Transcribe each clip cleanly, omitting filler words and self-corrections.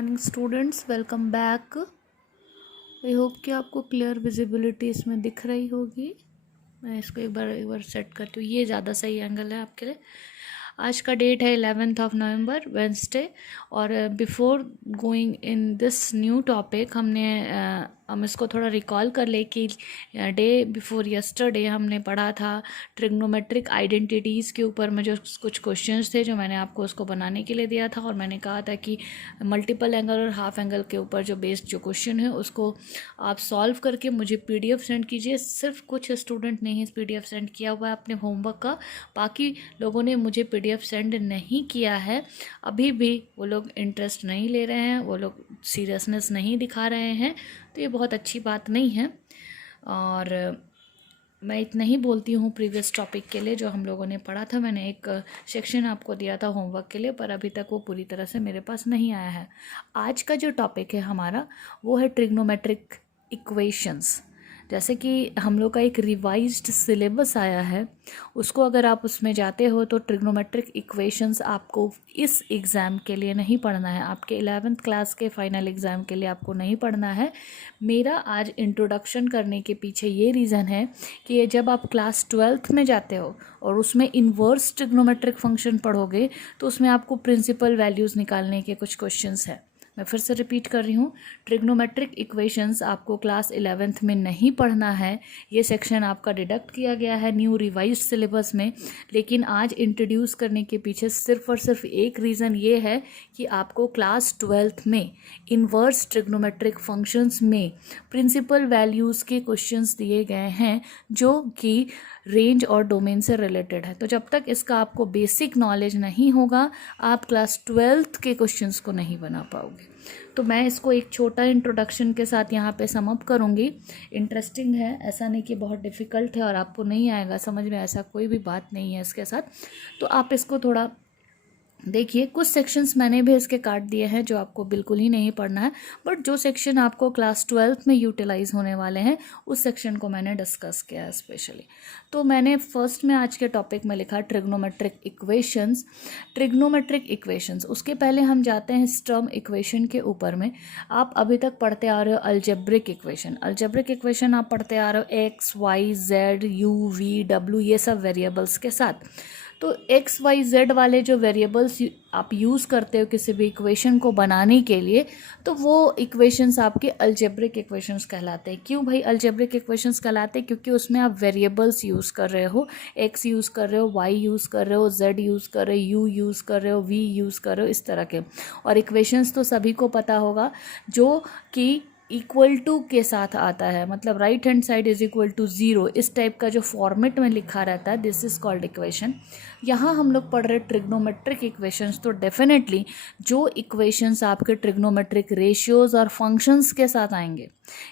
Morning students, welcome back. I hope कि आपको clear visibility इसमें दिख रही होगी। मैं इसको एक बार सेट करती हूँ, ये ज़्यादा सही एंगल है आपके लिए। आज का डेट है 11th ऑफ नवंबर, वेंसडे। और before going in this new topic हम इसको थोड़ा रिकॉल कर ले कि डे बिफोर यस्टरडे हमने पढ़ा था ट्रिग्नोमेट्रिक आइडेंटिटीज़ के ऊपर में जो कुछ क्वेश्चंस थे जो मैंने आपको उसको बनाने के लिए दिया था। और मैंने कहा था कि मल्टीपल एंगल और हाफ एंगल के ऊपर जो बेस्ड जो क्वेश्चन है उसको आप सॉल्व करके मुझे पीडीएफ सेंड कीजिए। सिर्फ कुछ स्टूडेंट ने ही पीडीएफ सेंड किया हुआ है अपने होमवर्क का, बाकी लोगों ने मुझे पीडीएफ सेंड नहीं किया है। अभी भी वो लोग इंटरेस्ट नहीं ले रहे हैं, वो लोग सीरियसनेस नहीं दिखा रहे हैं, तो ये बहुत अच्छी बात नहीं है। और मैं इतना ही बोलती हूँ प्रीवियस टॉपिक के लिए जो हम लोगों ने पढ़ा था। मैंने एक सेक्शन आपको दिया था होमवर्क के लिए, पर अभी तक वो पूरी तरह से मेरे पास नहीं आया है। आज का जो टॉपिक है हमारा वो है ट्रिग्नोमेट्रिक इक्वेशंस। जैसे कि हम लोग का एक रिवाइज्ड सिलेबस आया है, उसको अगर आप उसमें जाते हो तो ट्रिग्नोमेट्रिक इक्वेशंस आपको इस एग्ज़ाम के लिए नहीं पढ़ना है, आपके 11th क्लास के फाइनल एग्ज़ाम के लिए आपको नहीं पढ़ना है। मेरा आज इंट्रोडक्शन करने के पीछे ये रीज़न है कि ये जब आप क्लास 12th में जाते हो और उसमें इन्वर्स ट्रिग्नोमेट्रिक फंक्शन पढ़ोगे तो उसमें आपको प्रिंसिपल वैल्यूज़ निकालने के कुछ क्वेश्चंस है। मैं फिर से रिपीट कर रही हूँ, ट्रिग्नोमेट्रिक इक्वेशंस आपको क्लास 11th में नहीं पढ़ना है। ये सेक्शन आपका डिडक्ट किया गया है न्यू रिवाइज्ड सिलेबस में। लेकिन आज इंट्रोड्यूस करने के पीछे सिर्फ और सिर्फ एक रीज़न ये है कि आपको क्लास 12th में इन्वर्स ट्रिग्नोमेट्रिक फंक्शंस में प्रिंसिपल वैल्यूज़ के क्वेश्चंस दिए गए हैं जो कि रेंज और डोमेन से रिलेटेड है। तो जब तक इसका आपको बेसिक नॉलेज नहीं होगा आप क्लास 12th के क्वेश्चंस को नहीं बना पाओगे। तो मैं इसको एक छोटा इंट्रोडक्शन के साथ यहाँ पे सम अप करूँगी। इंटरेस्टिंग है, ऐसा नहीं कि बहुत डिफ़िकल्ट है और आपको नहीं आएगा समझ में, ऐसा कोई भी बात नहीं है इसके साथ। तो आप इसको थोड़ा देखिए, कुछ सेक्शंस मैंने भी इसके काट दिए हैं जो आपको बिल्कुल ही नहीं पढ़ना है, बट जो सेक्शन आपको क्लास 12th में यूटिलाइज होने वाले हैं उस सेक्शन को मैंने डिस्कस किया है स्पेशली। तो मैंने फर्स्ट में आज के टॉपिक में लिखा ट्रिग्नोमेट्रिक इक्वेशंस। ट्रिग्नोमेट्रिक इक्वेशंस, उसके पहले हम जाते हैं स्टर्म इक्वेशन के ऊपर में। आप अभी तक पढ़ते आ रहे हो अलजेब्रिक इक्वेशन। अलजेब्रिक इक्वेशन आप पढ़ते आ रहे हो X Y Z U V W ये सब वेरिएबल्स के साथ। तो एक्स वाई जेड वाले जो वेरिएबल्स आप यूज़ करते हो किसी भी इक्वेशन को बनाने के लिए, तो वो इक्वेशंस आपके अलजेब्रिक इक्वेशंस कहलाते हैं। क्यों भाई अलजेब्रिक इक्वेशंस कहलाते हैं? क्योंकि उसमें आप वेरिएबल्स यूज़ कर रहे हो, एक्स यूज़ कर रहे हो, वाई यूज़ कर रहे हो, जेड यूज़ कर रहे हो, यू यूज़ कर रहे हो, वी यूज़ कर रहे हो, इस तरह के। और इक्वेशंस तो सभी को पता होगा जो कि इक्वल टू के साथ आता है, मतलब right hand side is equal to 0, इस टाइप का जो फॉर्मेट में लिखा रहता है, दिस इज कॉल्ड इक्वेशन। यहाँ हम लोग पढ़ रहे ट्रिग्नोमेट्रिक इक्वेशंस, तो डेफिनेटली जो इक्वेशंस आपके ट्रिग्नोमेट्रिक रेशियोज और फंक्शंस के साथ आएंगे,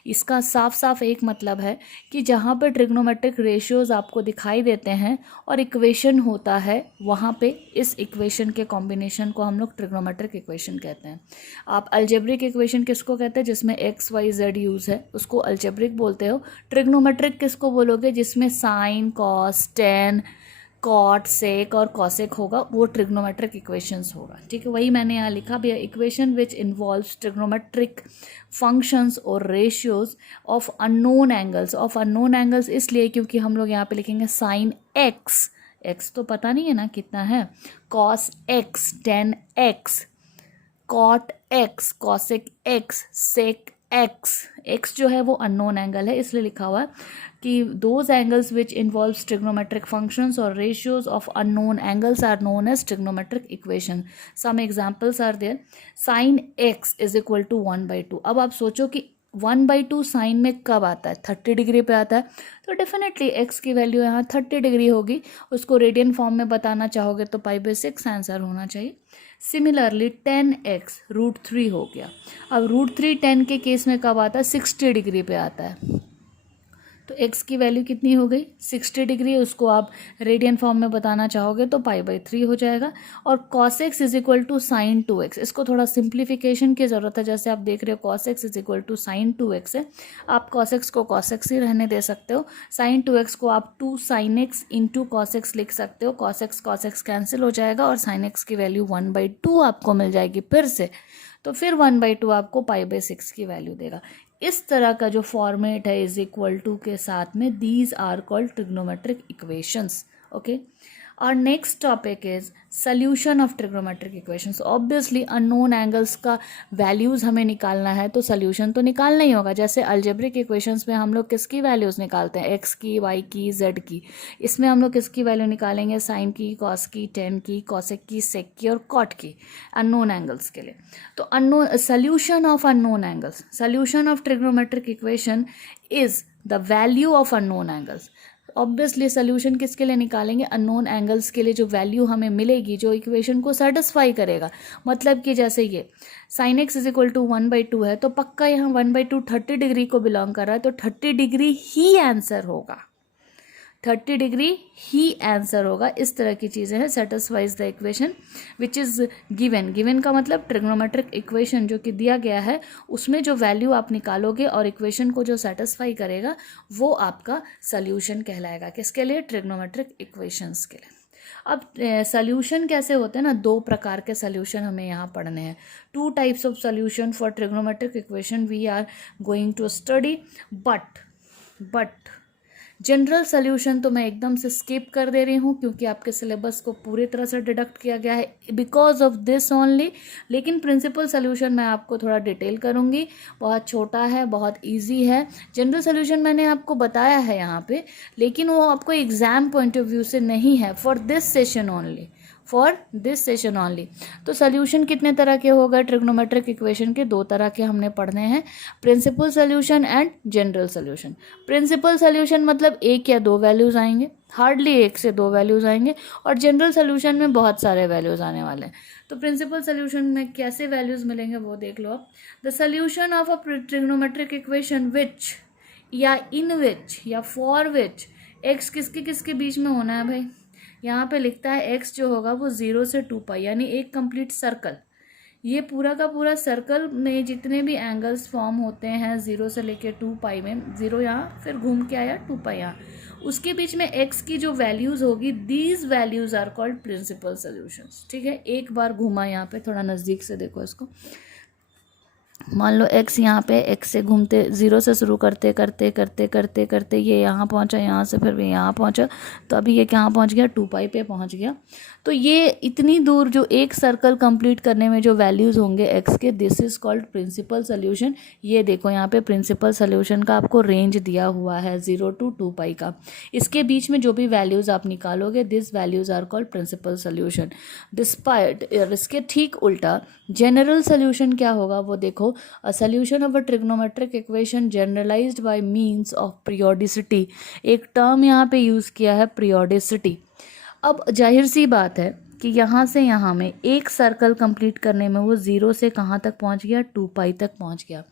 इसका साफ साफ एक मतलब है कि जहाँ पे ट्रिग्नोमेट्रिक रेशियोज आपको दिखाई देते हैं और इक्वेशन होता है, वहाँ पे इस इक्वेशन के कॉम्बिनेशन को हम लोग ट्रिग्नोमेट्रिक इक्वेशन कहते हैं। आप अलजेब्रिक इक्वेशन किसको कहते हैं? जिसमें एक्स वाई जेड यूज़ है उसको अलजेब्रिक बोलते हो। ट्रिग्नोमेट्रिक किसको बोलोगे? जिसमें sine cos tan cot sec और कॉसेक होगा, वो ट्रिग्नोमेट्रिक इक्वेशंस होगा। ठीक है, वही मैंने यहाँ लिखा भैया, equation which involves trigonometric functions और ratios of unknown angles. Of unknown angles इसलिए क्योंकि हम लोग यहाँ पे लिखेंगे साइन एक्स, एक्स तो पता नहीं है ना कितना है, cos X tan X, cot X cosec X, sec X. X जो है वो अननोन एंगल है, इसलिए लिखा हुआ है कि those angles which involves trigonometric functions और ratios of unknown angles are known as trigonometric equation. Some examples are there. Sine x is equal to 1/2। अब आप सोचो कि 1/2 साइन में कब आता है? 30 डिग्री पे आता है, तो डेफिनेटली एक्स की वैल्यू यहाँ 30 डिग्री होगी। उसको रेडियन फॉर्म में बताना चाहोगे तो π/6 आंसर होना चाहिए। सिमिलरली 10x √3 हो गया। अब √3 10 के केस में कब आता है? 60 डिग्री पे आता है, तो x की वैल्यू कितनी हो गई? 60 डिग्री। उसको आप रेडियन फॉर्म में बताना चाहोगे तो π/3 हो जाएगा। और cos x is equal to sine 2x, इसको थोड़ा सिंप्लीफिकेशन की ज़रूरत है। जैसे आप देख रहे हो cos x is equal to sine 2x है, आप cos x को cos x ही रहने दे सकते हो। साइन 2x को आप 2 sin x into cos x लिख सकते हो। cos x कैंसिल हो जाएगा और sin x की वैल्यू 1/2 आपको मिल जाएगी फिर से। तो फिर 1/2 आपको π/6 की वैल्यू देगा। इस तरह का जो फॉर्मेट है इज इक्वल टू के साथ में, these are called trigonometric equations. Okay, और next topic is solution of trigonometric equations. Obviously unknown angles का वैल्यूज हमें निकालना है तो सोल्यूशन तो निकालना ही होगा। जैसे अलजेब्रिक इक्वेशंस में हम लोग किसकी वैल्यूज निकालते हैं, एक्स की, वाई की, जेड की। इसमें हम लोग किसकी वैल्यू निकालेंगे, साइन की, कॉस की, टेन की, कॉसेक की, सेक की और कॉट की, अननोन एंगल्स के लिए। तो unknown solution of unknown angles, solution of trigonometric equation is the value of unknown angles. Obviously solution किसके लिए निकालेंगे, अननोन एंगल्स के लिए जो वैल्यू हमें मिलेगी जो इक्वेशन को सेटिस्फाई करेगा। मतलब कि जैसे ये sine x is equal to 1/2 है तो पक्का यहाँ 1/2 30 डिग्री को बिलोंग कर रहा है, तो 30 डिग्री ही आंसर होगा, 30 डिग्री ही आंसर होगा। इस तरह की चीज़ें हैं, satisfies the equation which is given. Given का मतलब ट्रिग्नोमेट्रिक इक्वेशन जो कि दिया गया है उसमें जो वैल्यू आप निकालोगे और इक्वेशन को जो सेटिस्फाई करेगा वो आपका सोल्यूशन कहलाएगा। किसके लिए, ट्रिग्नोमेट्रिक इक्वेशंस के लिए। अब सोल्यूशन कैसे होते हैं ना, दो प्रकार के सोल्यूशन हमें यहाँ पढ़ने हैं। 2 types of solution for trigonometric equation we are going to study. But general solution तो मैं एकदम से स्किप कर दे रही हूँ क्योंकि आपके सिलेबस को पूरी तरह से डिडक्ट किया गया है बिकॉज ऑफ दिस ओनली। लेकिन प्रिंसिपल सोल्यूशन मैं आपको थोड़ा डिटेल करूँगी, बहुत छोटा है, बहुत इजी है। जनरल सोल्यूशन मैंने आपको बताया है यहाँ पे, लेकिन वो आपको एग्जाम पॉइंट ऑफ व्यू से नहीं है, for this session only, for this session only. तो सोल्यूशन कितने तरह के हो गए, ट्रिग्नोमेट्रिक इक्वेशन के 2 तरह के हमने पढ़ने हैं, principal solution and general solution. Principal solution मतलब 1 या 2 वैल्यूज आएंगे, हार्डली 1 से 2 वैल्यूज आएंगे, और जनरल सोल्यूशन में बहुत सारे वैल्यूज आने वाले हैं। तो प्रिंसिपल सोल्यूशन में कैसे वैल्यूज मिलेंगे वो देख लो आप। The solution of a trigonometric equation which या इन विच या फॉर विच एक्स किसके किसके बीच में होना है भाई, यहाँ पे लिखता है एक्स जो होगा वो 0 से 2π, यानी एक कंप्लीट सर्कल। ये पूरा का पूरा सर्कल में जितने भी एंगल्स फॉर्म होते हैं 0 से लेके 2π में, 0 यहाँ फिर घूम के आया 2π यहाँ, उसके बीच में एक्स की जो वैल्यूज होगी, these values are called principal solutions. ठीक है, एक बार घूमा यहाँ पे, थोड़ा नज़दीक से देखो इसको। मान लो एक्स यहाँ पे, एक्स से घूमते 0 से शुरू करते करते करते करते करते ये यहाँ पहुँचा, यहाँ से फिर भी यहाँ पहुँचा, तो अभी ये कहाँ पहुँच गया, 2π पे पहुँच गया। तो ये इतनी दूर जो एक सर्कल कंप्लीट करने में जो वैल्यूज़ होंगे एक्स के, this is called principal solution. ये देखो यहाँ पे प्रिंसिपल सोल्यूशन का आपको रेंज दिया हुआ है 0 to 2π का। इसके बीच में जो भी वैल्यूज़ आप निकालोगे, this values are called principal solution. Despite इसके ठीक उल्टा जनरल सोल्यूशन क्या होगा वो देखो। A solution of a trigonometric equation generalized by means of periodicity। एक टर्म यहाँ पे यूज़ किया है periodicity। अब जाहिर सी बात है कि यहाँ से यहाँ में एक सर्कल कंप्लीट करने में वो 0 से कहाँ तक पहुँच गया, 2π तक पहुँच गया,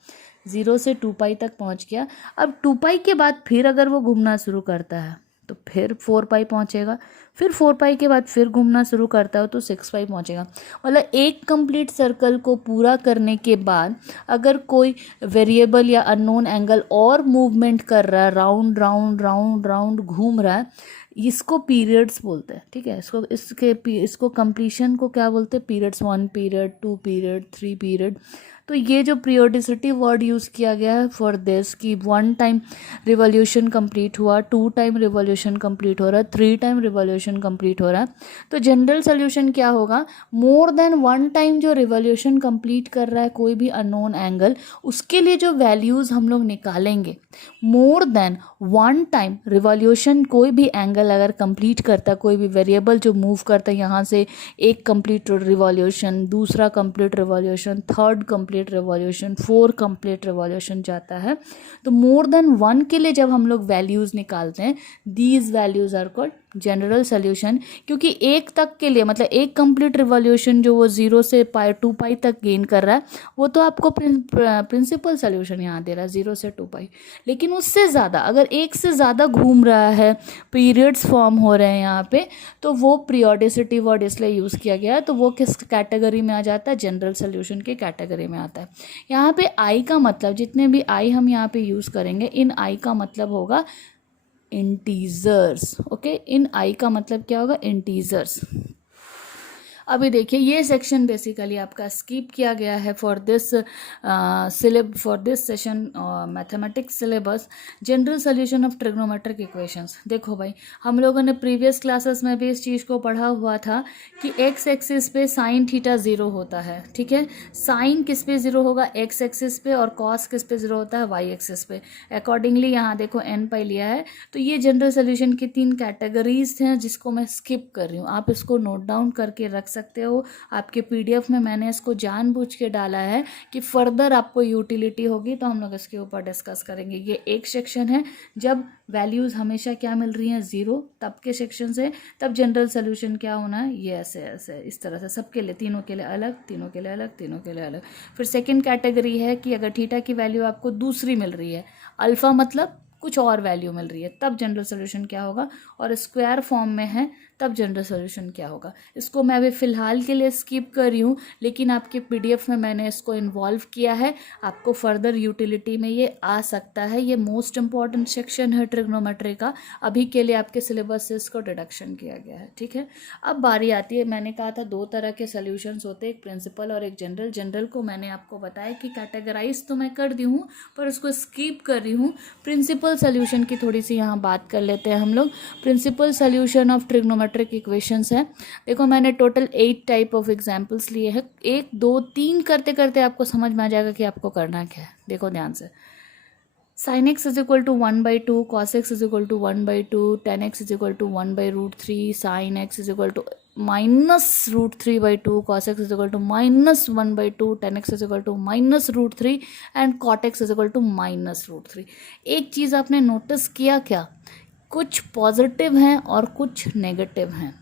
0 से 2π तक पहुँच गया। अब 2π के बाद फिर अगर वो घूमना शुरू करता है तो फिर 4π पहुँचेगा, फिर 4π के बाद फिर घूमना शुरू करता हो तो 6π पहुँचेगा। मतलब एक कंप्लीट सर्कल को पूरा करने के बाद अगर कोई वेरिएबल या अननोन एंगल और मूवमेंट कर रहा है, राउंड राउंड राउंड राउंड घूम रहा है, इसको पीरियड्स बोलते हैं। ठीक है, इसको कंप्लीशन को क्या बोलते हैं, पीरियड्स, 1 पीरियड, 2 पीरियड, 3 पीरियड। तो ये जो पीरियोडिसिटी वर्ड यूज़ किया गया है फॉर दिस कि 1 टाइम रिवॉल्यूशन कंप्लीट हुआ, 2 टाइम रिवॉल्यूशन कंप्लीट हो रहा है, 3 टाइम रिवॉल्यूशन कंप्लीट हो रहा है। तो जनरल सोल्यूशन क्या होगा, मोर देन 1 टाइम जो रिवॉल्यूशन कंप्लीट कर रहा है कोई भी अननोन एंगल, उसके लिए जो वैल्यूज़ हम लोग निकालेंगे, मोर देन 1 टाइम रिवॉल्यूशन कोई भी एंगल अगर कंप्लीट करता है, कोई भी वेरिएबल जो मूव करता है, यहाँ से एक कंप्लीट रिवॉल्यूशन, दूसरा complete revolution, third complete revolution, 4 complete revolution जाता है, तो मोर देन 1 के लिए जब हम लोग वैल्यूज़ निकालते हैं, these values are called general solution. क्योंकि एक तक के लिए मतलब एक कंप्लीट रिवॉल्यूशन जो वो 0 से 2π तक गेन कर रहा है वो तो आपको प्रिंसिपल सोल्यूशन यहाँ दे रहा है 0 से 2π। लेकिन उससे ज़्यादा अगर एक से ज़्यादा घूम रहा है, पीरियड्स फॉर्म हो रहे हैं यहाँ पे, तो वो पीरियोडिसिटी वर्ड इसलिए यूज़ किया गया है। तो वो किस कैटेगरी में आ जाता है, जनरल सोल्यूशन के कैटेगरी में आता है। यहाँ पे आई का मतलब, जितने भी आई हम यहाँ पे यूज़ करेंगे, इन आई का मतलब होगा इंटीजर्स। ओके, इन आई का मतलब क्या होगा, इंटीजर्स। अभी देखिए ये सेक्शन बेसिकली आपका स्किप किया गया है for this session mathematics syllabus, general solution of trigonometric equations. देखो भाई, हम लोगों ने प्रीवियस क्लासेस में भी इस चीज़ को पढ़ा हुआ था कि एक्स एक्सिस पे साइन थीटा ज़ीरो होता है, ठीक है। साइन किस पे ज़ीरो होगा, एक्स एक्सिस पे, और कॉस किस पे ज़ीरो होता है, वाई एक्सिस पे। अकॉर्डिंगली यहाँ देखो एन पाई लिया है। तो ये जनरल सोल्यूशन की 3 कैटेगरीज हैं जिसको मैं स्किप कर रही हूँ। आप इसको नोट डाउन करके रख सकते हो। आपके पीडीएफ में मैंने इसको जानबूझ के डाला है कि फर्दर आपको यूटिलिटी होगी तो हम लोग इसके ऊपर डिस्कस करेंगे। ये एक सेक्शन है जब वैल्यूज़ हमेशा क्या मिल रही हैं, ज़ीरो, तब के सेक्शन से। तब जनरल सोल्यूशन क्या होना है, ये ऐसे ऐसे इस तरह से सबके लिए, तीनों के लिए अलग, तीनों के लिए अलग, तीनों के लिए अलग। फिर सेकेंड कैटेगरी है कि अगर थीटा की वैल्यू आपको दूसरी मिल रही है, अल्फ़ा मतलब कुछ और वैल्यू मिल रही है, तब जनरल सोल्यूशन क्या होगा, और स्क्वायर फॉर्म में है तब जनरल सोल्यूशन क्या होगा। इसको मैं अभी फ़िलहाल के लिए स्किप कर रही हूँ, लेकिन आपके पीडीएफ में मैंने इसको इन्वॉल्व किया है। आपको फर्दर यूटिलिटी में ये आ सकता है। ये मोस्ट इंपॉर्टेंट सेक्शन है ट्रिग्नोमेट्री का। अभी के लिए आपके सिलेबस से इसको डिडक्शन किया गया है, ठीक है। अब बारी आती है, मैंने कहा था 2 तरह के सोल्यूशंस होते हैं, एक प्रिंसिपल और एक जनरल। जनरल को मैंने आपको बताया कि कैटेगराइज तो मैं कर दी हूँ पर उसको स्किप कर रही हूँ। प्रिंसिपल सोल्यूशन की थोड़ी सी यहाँ बात कर लेते हैं हम लोग। Principal solution of trigonometric equations है। देखो मैंने टोटल 8 टाइप ऑफ एग्जांपल्स लिए हैं। 1 2 3 करते करते आपको समझ में आ जाएगा कि आपको करना क्या है। देखो ध्यान से, sin x is equal to 1/2, cos x is equal to 1/2, tan x is equal to 1/√3, sin x is equal to -√3/2, cos x is equal to -1/2, tan x is equal to -√3 and cot x is equal to -√3। एक चीज़ आपने notice किया क्या, कुछ positive हैं और कुछ negative हैं।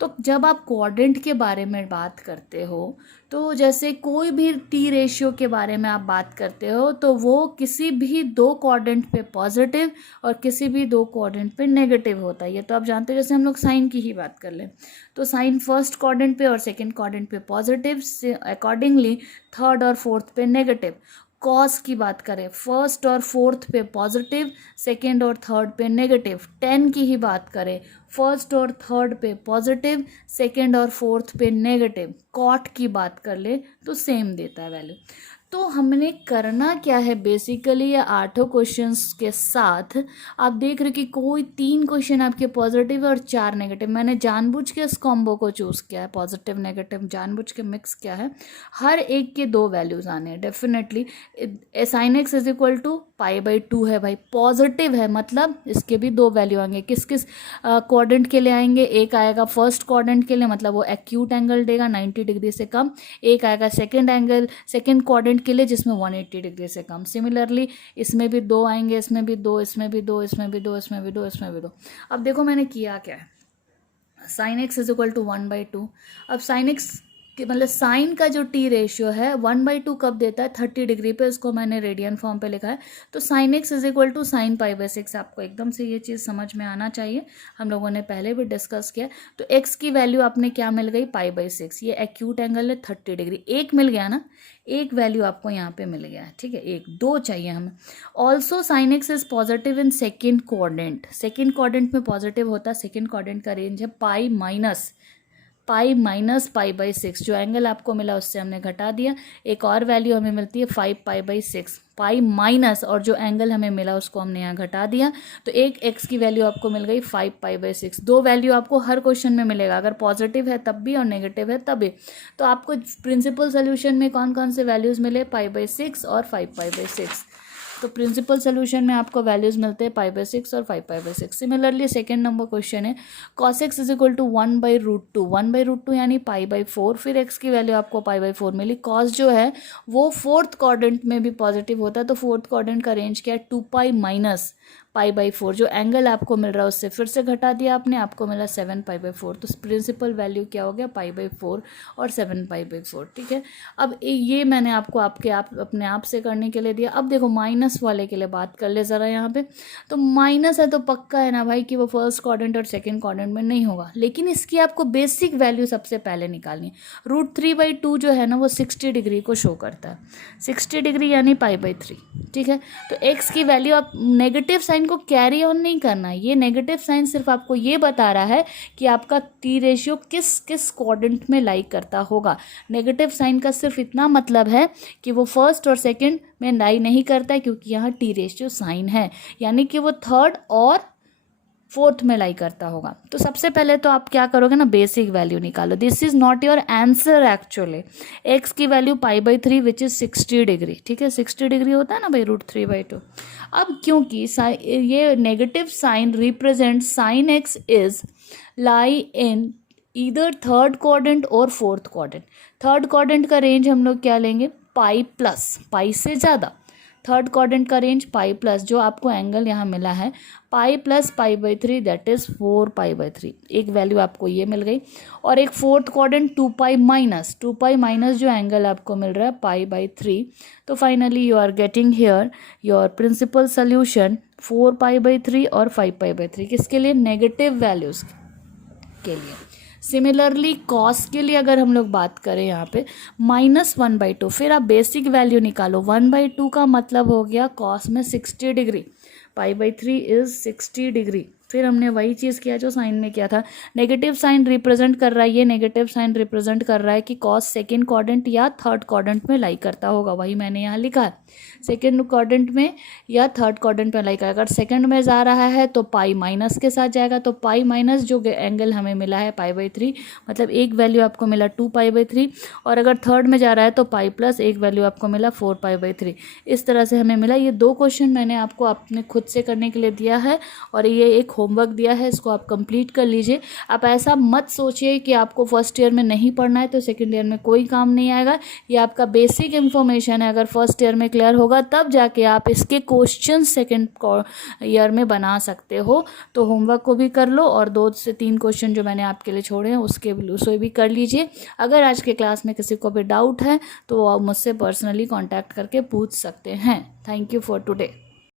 तो जब आप क्वाड्रेंट के बारे में बात करते हो, तो जैसे कोई भी टी रेशियो के बारे में आप बात करते हो, तो वो किसी भी 2 क्वाड्रेंट पे पॉजिटिव और किसी भी 2 क्वाड्रेंट पे नेगेटिव होता है। ये तो आप जानते हो। जैसे हम लोग साइन की ही बात कर लें, तो साइन फर्स्ट क्वाड्रेंट पे और सेकंड क्वाड्रेंट पे पॉजिटिव, से अकॉर्डिंगली थर्ड और फोर्थ पे नेगेटिव। कॉस की बात करें, फर्स्ट और फोर्थ पे पॉजिटिव, सेकेंड और थर्ड पे नेगेटिव। टेन की ही बात करें, फर्स्ट और थर्ड पे पॉजिटिव, सेकेंड और फोर्थ पे नेगेटिव। कॉट की बात कर ले तो सेम देता है वैल्यू। तो हमने करना क्या है बेसिकली, ये 8 क्वेश्चंस के साथ आप देख रहे कि कोई 3 क्वेश्चन आपके पॉजिटिव और 4 नेगेटिव। मैंने जानबूझ के इस कॉम्बो को चूज़ किया है, पॉजिटिव नेगेटिव जानबूझ के मिक्स किया है। हर एक के 2 वैल्यूज़ आने हैं definitely. Sine x is equal to π/2 है भाई, पॉजिटिव है, मतलब इसके भी 2 वैल्यू आएंगे। किस किस क्वाड्रेंट के लिए आएंगे, एक आएगा फर्स्ट क्वाड्रेंट के लिए, मतलब वो एक्यूट एंगल देगा 90 डिग्री से कम। एक आएगा सेकेंड क्वाड्रेंट के लिए जिसमें 180 डिग्री से कम। सिमिलरली इसमें भी 2 आएंगे, इसमें भी 2, इसमें भी 2, इसमें भी 2, इसमें भी 2, इसमें भी 2। अब देखो मैंने किया क्या है, sine x is equal to 1/2। अब साइन एक्स मतलब साइन का जो टी रेशियो है 1/2 कब देता है, 30 डिग्री पे। इसको मैंने रेडियन फॉर्म पे लिखा है। तो sine x is equal to sine π/6। आपको एकदम से ये चीज़ समझ में आना चाहिए, हम लोगों ने पहले भी डिस्कस किया। तो एक्स की वैल्यू आपने क्या मिल गई, π/6। ये एक्यूट एंगल है 30 डिग्री, एक मिल गया ना, एक वैल्यू आपको यहाँ पे मिल गया है, ठीक है। एक 2 चाहिए हमें। Also sine x is positive in second quadrant. Second quadrant में पॉजिटिव होता है। सेकेंड क्वाड्रेंट का रेंज है π-π/6। जो एंगल आपको मिला उससे हमने घटा दिया। एक और वैल्यू हमें मिलती है 5π/6, पाई माइनस, और जो एंगल हमें मिला उसको हमने यहाँ घटा दिया। तो एक एक्स की वैल्यू आपको मिल गई 5π/6। 2 वैल्यू आपको हर क्वेश्चन में मिलेगा, अगर पॉजिटिव है तब भी और नेगेटिव है तब भी। तो आपको प्रिंसिपल सोल्यूशन में कौन कौन से वैल्यूज़ मिले, π/6 और 5π/6। तो प्रिंसिपल सोल्यूशन में आपको वैल्यूज़ मिलते हैं π/6 और 5π/6। सिमिलरली सेकेंड नंबर क्वेश्चन है cos x is equal to 1/√2। 1/√2 यानी π/4। फिर x की वैल्यू आपको π/4 मिली। cos जो है वो फोर्थ क्वाड्रेंट में भी पॉजिटिव होता है, तो फोर्थ क्वाड्रेंट का रेंज क्या है, 2π माइनस π/4। जो एंगल आपको मिल रहा है उससे फिर से घटा दिया आपने, आपको मिला 7π/4। तो प्रिंसिपल वैल्यू क्या हो गया, π/4 और 7π/4, ठीक है। अब ये मैंने आपको अपने आप से करने के लिए दिया। अब देखो माइनस वाले के लिए बात कर ले ज़रा यहाँ पे। तो माइनस है तो पक्का है ना भाई कि वो फर्स्ट क्वाड्रेंट और सेकेंड क्वाड्रेंट में नहीं होगा, लेकिन इसकी आपको बेसिक वैल्यू सबसे पहले निकालनी है। √3/2 जो है ना वो 60 डिग्री को शो करता है। 60 डिग्री यानी π/3, ठीक है। तो एक्स की वैल्यू आप नेगेटिव साइन साइन को कैरी ऑन नहीं करना। ये नेगेटिव साइन सिर्फ आपको ये बता रहा है कि आपका टी रेशियो किस किस क्वाड्रेंट में लाई करता होगा। नेगेटिव साइन का सिर्फ इतना मतलब है कि वो फर्स्ट और सेकंड में लाई नहीं करता है, क्योंकि यहाँ टी रेशियो साइन है, यानी कि वो थर्ड और फोर्थ में लाई करता होगा। तो सबसे पहले तो आप क्या करोगे ना, बेसिक वैल्यू निकालो। This is not your answer actually. X की वैल्यू π/3 विच इज 60 डिग्री, ठीक है, 60 डिग्री होता है ना भाई, √3/2। अब क्योंकि ये negative sine represent sine x is lie in either third quadrant और फोर्थ क्वाड्रेंट। थर्ड क्वाड्रेंट का रेंज हम लोग क्या लेंगे, π+, पाई से ज़्यादा। थर्ड क्वाड्रेंट का रेंज π+, जो आपको एंगल यहाँ मिला है π + π/3 दैट इज 4π/3, एक वैल्यू आपको ये मिल गई। और एक फोर्थ क्वाड्रेंट 2π- जो एंगल आपको मिल रहा है π/3। तो finally you are getting here your principal solution 4π/3 और 5π/3, किसके लिए, नेगेटिव वैल्यूज के लिए। सिमिलरली कॉस के लिए अगर हम लोग बात करें यहाँ पे -1/2, फिर आप बेसिक वैल्यू निकालो। 1/2 का मतलब हो गया कॉस में 60 डिग्री, π/3 इज 60 डिग्री। फिर हमने वही चीज़ किया जो साइन में किया था। नेगेटिव साइन रिप्रेजेंट कर रहा है, ये नेगेटिव साइन रिप्रेजेंट कर रहा है कि कॉस सेकेंड क्वाड्रेंट या थर्ड क्वाड्रेंट में लाई करता होगा, वही मैंने यहाँ लिखा है, सेकेंड क्वाड्रेंट में या थर्ड क्वाड्रेंट में लाई करेगा। अगर सेकेंड में जा रहा है तो π- के साथ जाएगा, तो π- जो एंगल हमें मिला है π/3, मतलब एक वैल्यू आपको मिला 2π/3, और अगर थर्ड में जा रहा है तो π+, एक वैल्यू आपको मिला 4π/3। इस तरह से हमें मिला। ये 2 क्वेश्चन मैंने आपको अपने खुद से करने के लिए दिया है, और ये एक होमवर्क दिया है, इसको आप कंप्लीट कर लीजिए। आप ऐसा मत सोचिए कि आपको फर्स्ट ईयर में नहीं पढ़ना है तो सेकंड ईयर में कोई काम नहीं आएगा। ये आपका बेसिक इन्फॉर्मेशन है, अगर फर्स्ट ईयर में क्लियर होगा तब जाके आप इसके क्वेश्चन सेकंड ईयर में बना सकते हो। तो होमवर्क को भी कर लो, और 2 से 3 क्वेश्चन जो मैंने आपके लिए छोड़े हैं उसे भी कर लीजिए। अगर आज के क्लास में किसी को भी डाउट है तो आप मुझसे पर्सनली कॉन्टैक्ट करके पूछ सकते हैं। Thank you for today.